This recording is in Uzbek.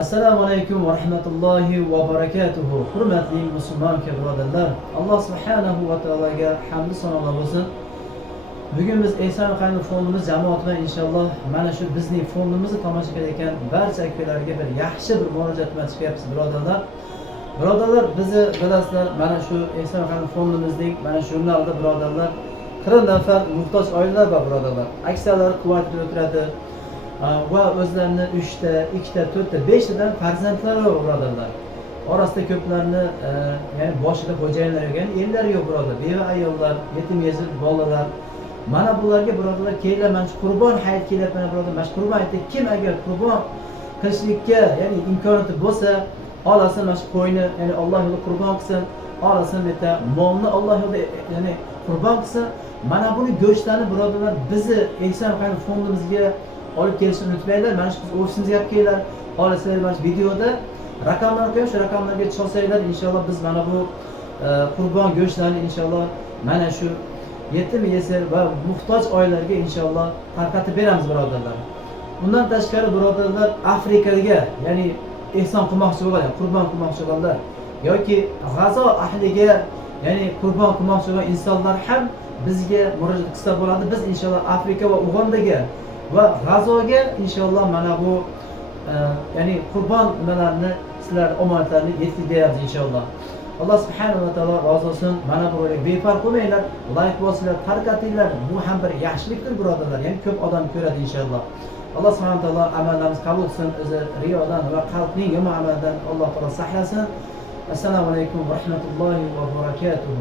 Assalomu alaykum va rahmatullohi va barakatuhu. Hurmatli musulmon birodarlar, Alloh subhanahu va taologa hamd sanolar bo'lsin. Bugun biz Ehson Qayni fondimiz jamoat bilan inshaalloh mana shu bizning fondimizni tomosha qilayotgan barcha akalarga bir yaxshi bir murojaat bilan chiqyapmiz birodarlar. Birodarlar, bizni bilasizlar, mana shu Ehson Qayni fondimizning mana shu jurnalida birodarlar 40 nafar muhtoj oilalar bor birodarlar. Aksarlari Kuvaytda o'tiradi. Va o'zlarini 3 ta, 2 ta, 4 ta, 5 tadan farzandlari bor birodarlar. Orasida ko'plarni ya'ni boshida xo'jayinlar ekan, erlar yo'q birodar. Beva ayollar, yetim yezil bolalar. Mana bularga birodarlar kelinglar, mana shu qurbon hayit kelyapti birodar. Mana shu qurbon hayitda kim agar qurbon qilishlikka ya'ni imkoniyati bo'lsa, olasin mana shu qo'yni, ya'ni Alloh yo'lida qurbon qilsin, olasin bitta molni Alloh yo'lida ya'ni qurbon qilsin. Mana buni go'shtlarni birodarlar bizni Ehson Qayni fondimizga olib kelishni unutmanglar. Mana shu ofisimizga olib kelinglar. Olasizlar mana shu videoda raqamlar qo'yib, shu raqamlarga chalsanglar, inshaalloh biz mana bu qurbon go'shtlarini inshaalloh mana shu yetim yesir va muhtoj oilalarga inshaalloh tarqatib beramiz birodarlar. Bundan tashqari birodarlar, Afrikaga, ya'ni ehson qilmoqchi bo'lgan, qurbon qilmoqchi bo'lganlar yoki G'azo ahliga, ya'ni qurbon qilmoqchi bo'lgan insonlar ham bizga murojaat qilsa bo'ladi. Biz inshaalloh Afrika va Ugandaga va G'azoga inshaalloh mana bu ya'ni qurbon nimalarni, sizlar omonatlarni yetkazib beramiz inshaalloh. Alloh subhanahu va taolo rozi bo'lsin. Mana bu befarq bo'lmanglar, like bosinglar, tarqatinglar. Bu ham bir yaxshilikdir birodarlar. Ya'ni ko'p odam ko'radi inshaalloh. Alloh subhanahu va taolo amallarimizni qabul qilsin, o'zi riyodan va qalbning yomon amalidan Alloh taolo saqlasin. Assalomu alaykum va rahmatullohi va barakatuh.